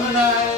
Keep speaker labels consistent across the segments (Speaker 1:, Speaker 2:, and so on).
Speaker 1: Bye.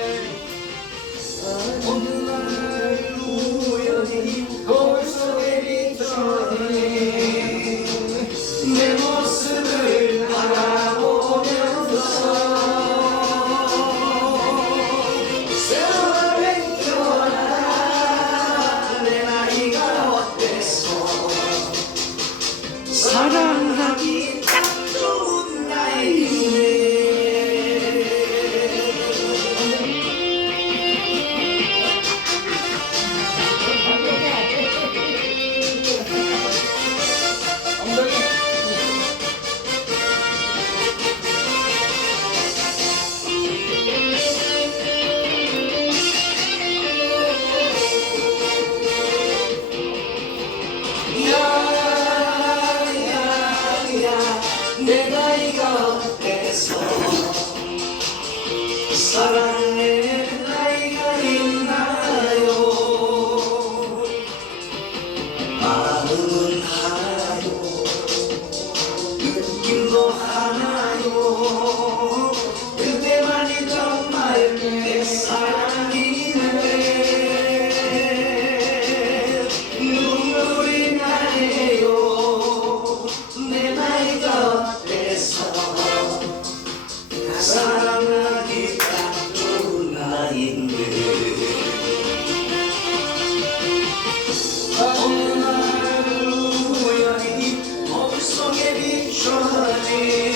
Speaker 2: Amen.